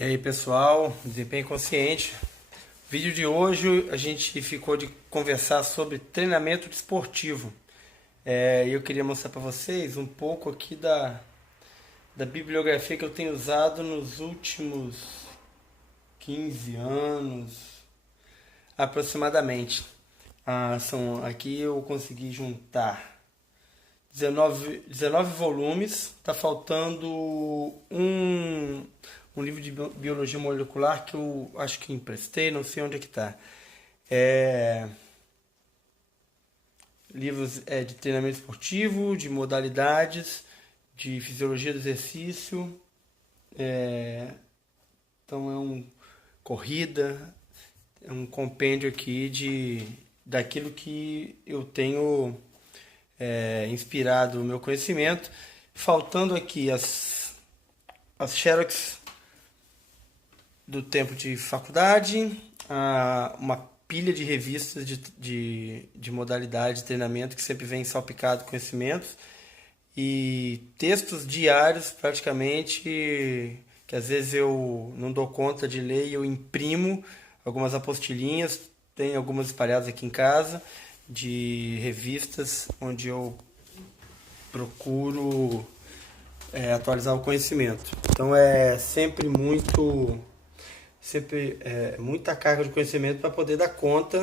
E aí pessoal, desempenho consciente. Vídeo de hoje a gente ficou de conversar sobre treinamento desportivo. Eu queria mostrar para vocês um pouco aqui da bibliografia que eu tenho usado nos últimos 15 anos aproximadamente. Aqui eu consegui juntar 19 volumes. Tá faltando um livro de biologia molecular que eu acho que emprestei, não sei onde é que está. Livros de treinamento esportivo, de modalidades, de fisiologia do exercício. Então corrida, é um compêndio aqui daquilo que eu tenho inspirado o meu conhecimento. Faltando aqui as xerox do tempo de faculdade, uma pilha de revistas de modalidade de treinamento que sempre vem salpicado de conhecimentos e textos diários praticamente que às vezes eu não dou conta de ler e eu imprimo algumas apostilinhas, tem algumas espalhadas aqui em casa de revistas onde eu procuro atualizar o conhecimento. Então muita carga de conhecimento para poder dar conta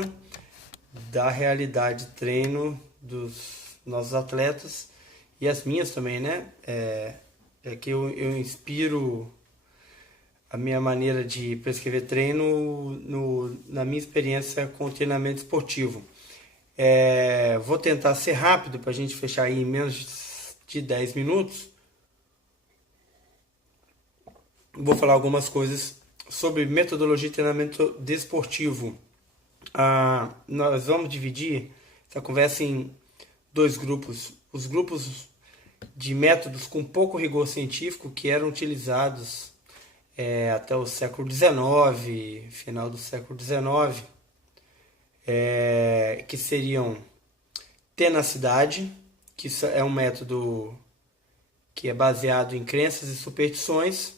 da realidade de treino dos nossos atletas e as minhas também, né? Que eu inspiro a minha maneira de prescrever treino na minha experiência com o treinamento esportivo. Vou tentar ser rápido para a gente fechar aí em menos de 10 minutos. Vou falar algumas coisas sobre metodologia de treinamento desportivo. Nós vamos dividir essa conversa em dois grupos. Os grupos de métodos com pouco rigor científico que eram utilizados até o século XIX, final do século XIX, que seriam tenacidade, que é um método que é baseado em crenças e superstições,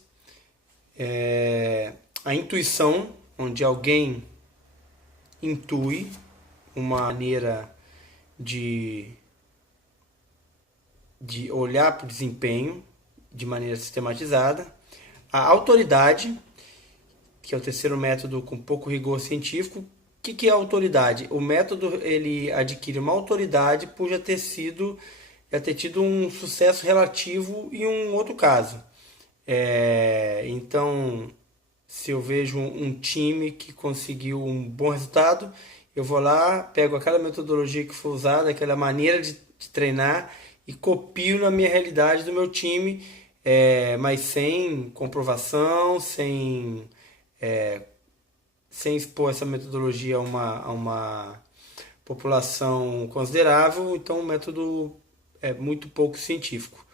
a intuição, onde alguém intui uma maneira de olhar para o desempenho de maneira sistematizada, a autoridade, que é o terceiro método com pouco rigor científico. O que é a autoridade? O método ele adquire uma autoridade por já ter tido um sucesso relativo em um outro caso. Então, se eu vejo um time que conseguiu um bom resultado, eu vou lá, pego aquela metodologia que foi usada, aquela maneira de treinar e copio na minha realidade do meu time, mas sem comprovação, sem expor essa metodologia a uma população considerável. Então o método é muito pouco científico,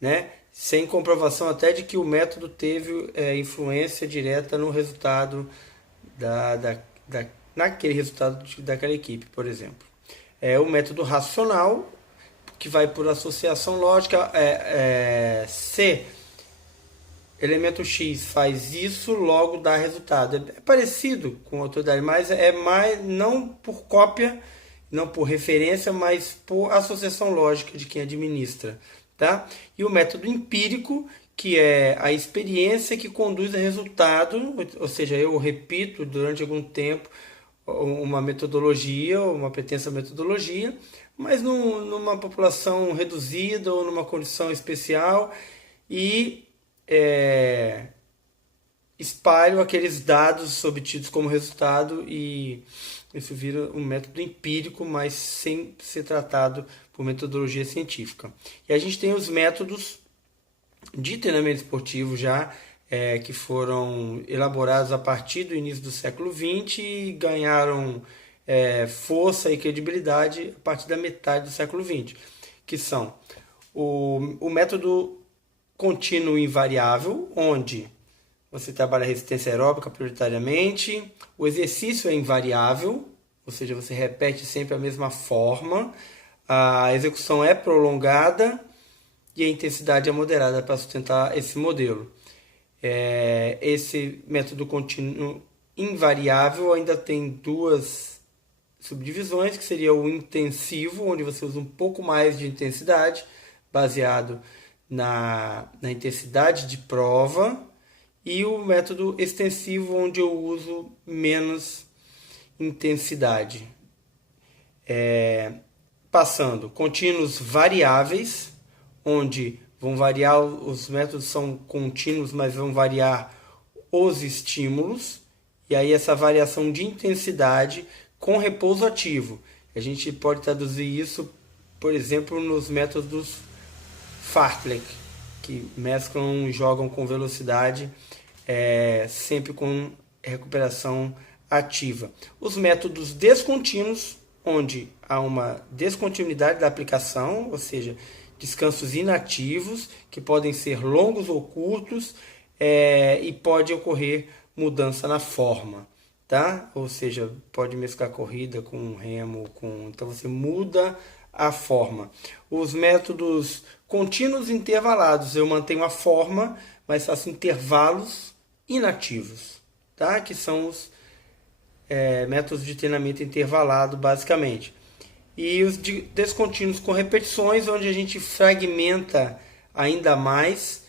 né? Sem comprovação até de que o método teve influência direta no resultado naquele resultado daquela equipe, por exemplo. O método racional, que vai por associação lógica, se elemento X faz isso, logo dá resultado. É parecido com a autoridade, mas é mais não por cópia, não por referência, mas por associação lógica de quem administra. Tá? E o método empírico, que é a experiência que conduz a resultado, ou seja, eu repito durante algum tempo uma metodologia, uma pretensa metodologia, mas numa população reduzida ou numa condição especial e espalho aqueles dados obtidos como resultado e isso vira um método empírico, mas sem ser tratado por metodologia científica. E a gente tem os métodos de treinamento esportivo já que foram elaborados a partir do início do século XX e ganharam força e credibilidade a partir da metade do século XX, que são o método contínuo invariável, onde você trabalha a resistência aeróbica prioritariamente, o exercício é invariável, ou seja, você repete sempre a mesma forma, a execução é prolongada e a intensidade é moderada para sustentar esse modelo. Esse método contínuo invariável ainda tem duas subdivisões, que seria o intensivo, onde você usa um pouco mais de intensidade, baseado na intensidade de prova, e o método extensivo, onde eu uso menos intensidade. Passando, contínuos variáveis, onde vão variar, os métodos são contínuos, mas vão variar os estímulos, e aí essa variação de intensidade com repouso ativo. A gente pode traduzir isso, por exemplo, nos métodos Fartlek, que mesclam e jogam com velocidade, sempre com recuperação ativa. Os métodos descontínuos, onde há uma descontinuidade da aplicação, ou seja, descansos inativos, que podem ser longos ou curtos, e pode ocorrer mudança na forma, tá? Ou seja, pode mesclar corrida com remo, então você muda a forma. Os métodos contínuos intervalados, eu mantenho a forma, mas faço intervalos inativos, tá? Que são os métodos de treinamento intervalado, basicamente. E os descontínuos com repetições, onde a gente fragmenta ainda mais,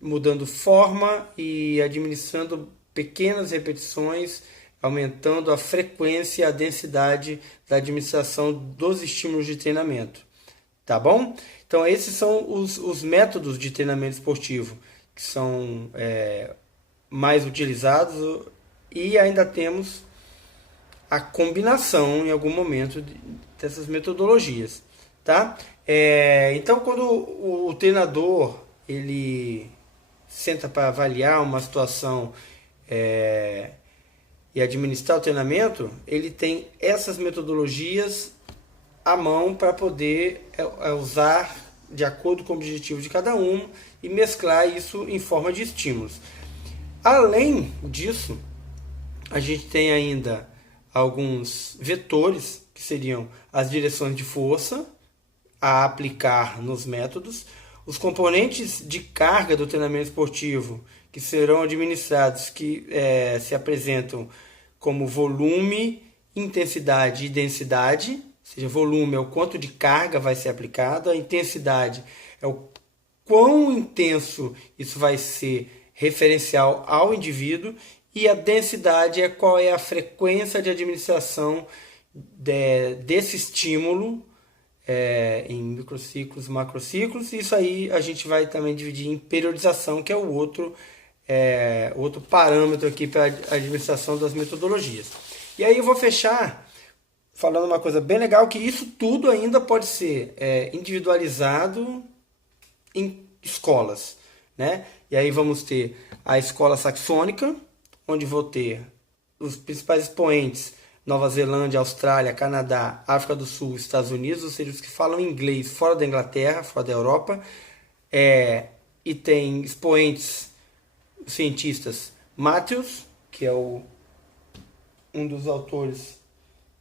mudando forma e administrando pequenas repetições, aumentando a frequência e a densidade da administração dos estímulos de treinamento. Tá bom? Então, esses são os métodos de treinamento esportivo que são mais utilizados, e ainda temos a combinação em algum momento dessas metodologias, tá? Então, quando o treinador ele senta para avaliar uma situação e administrar o treinamento, ele tem essas metodologias à mão para poder usar de acordo com o objetivo de cada um e mesclar isso em forma de estímulos. Além disso, a gente tem ainda alguns vetores, que seriam as direções de força a aplicar nos métodos, os componentes de carga do treinamento esportivo, que serão administrados, que se apresentam como volume, intensidade e densidade. Ou seja, volume é o quanto de carga vai ser aplicado, a intensidade é o quão intenso isso vai ser referencial ao indivíduo, e a densidade é qual é a frequência de administração desse estímulo em microciclos, macrociclos. Isso aí a gente vai também dividir em periodização, que é o outro parâmetro aqui para a administração das metodologias. E aí eu vou fechar falando uma coisa bem legal, que isso tudo ainda pode ser individualizado em escolas, né? E aí vamos ter a escola saxônica, onde vou ter os principais expoentes: Nova Zelândia, Austrália, Canadá, África do Sul, Estados Unidos, ou seja, os que falam inglês fora da Inglaterra, fora da Europa. E tem expoentes cientistas: Matthews, que é um dos autores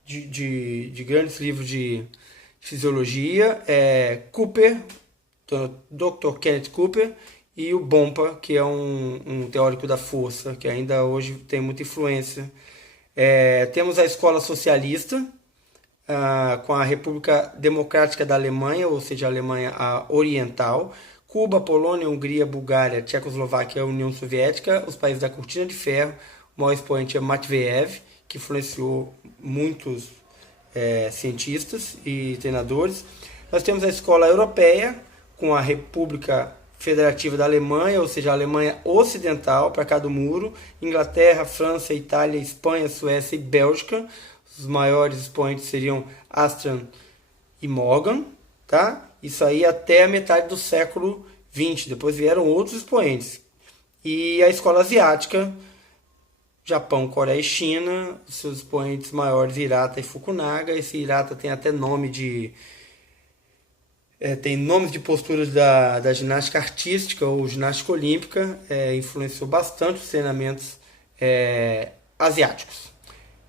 de grandes livros de fisiologia, Cooper, Dr. Kenneth Cooper, e o Bompa, que é um teórico da força, que ainda hoje tem muita influência. Temos a escola socialista, com a República Democrática da Alemanha, ou seja, a Alemanha Oriental, Cuba, Polônia, Hungria, Bulgária, Tchecoslováquia e a União Soviética, os países da Cortina de Ferro. O maior expoente é Matveev, que influenciou muitos cientistas e treinadores. Nós temos a escola europeia, com a República Federativa da Alemanha, ou seja, a Alemanha Ocidental, para cá do muro, Inglaterra, França, Itália, Espanha, Suécia e Bélgica. Os maiores expoentes seriam Astram e Morgan, tá? Isso aí até a metade do século XX. Depois vieram outros expoentes. E a escola asiática, Japão, Coreia e China, os seus expoentes maiores, Hirata e Fukunaga. Esse Hirata tem até nome tem nomes de posturas da ginástica artística ou ginástica olímpica, influenciou bastante os treinamentos asiáticos.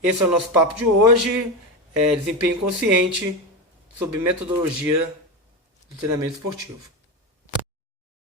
Esse é o nosso papo de hoje, desempenho consciente sobre metodologia de treinamento esportivo.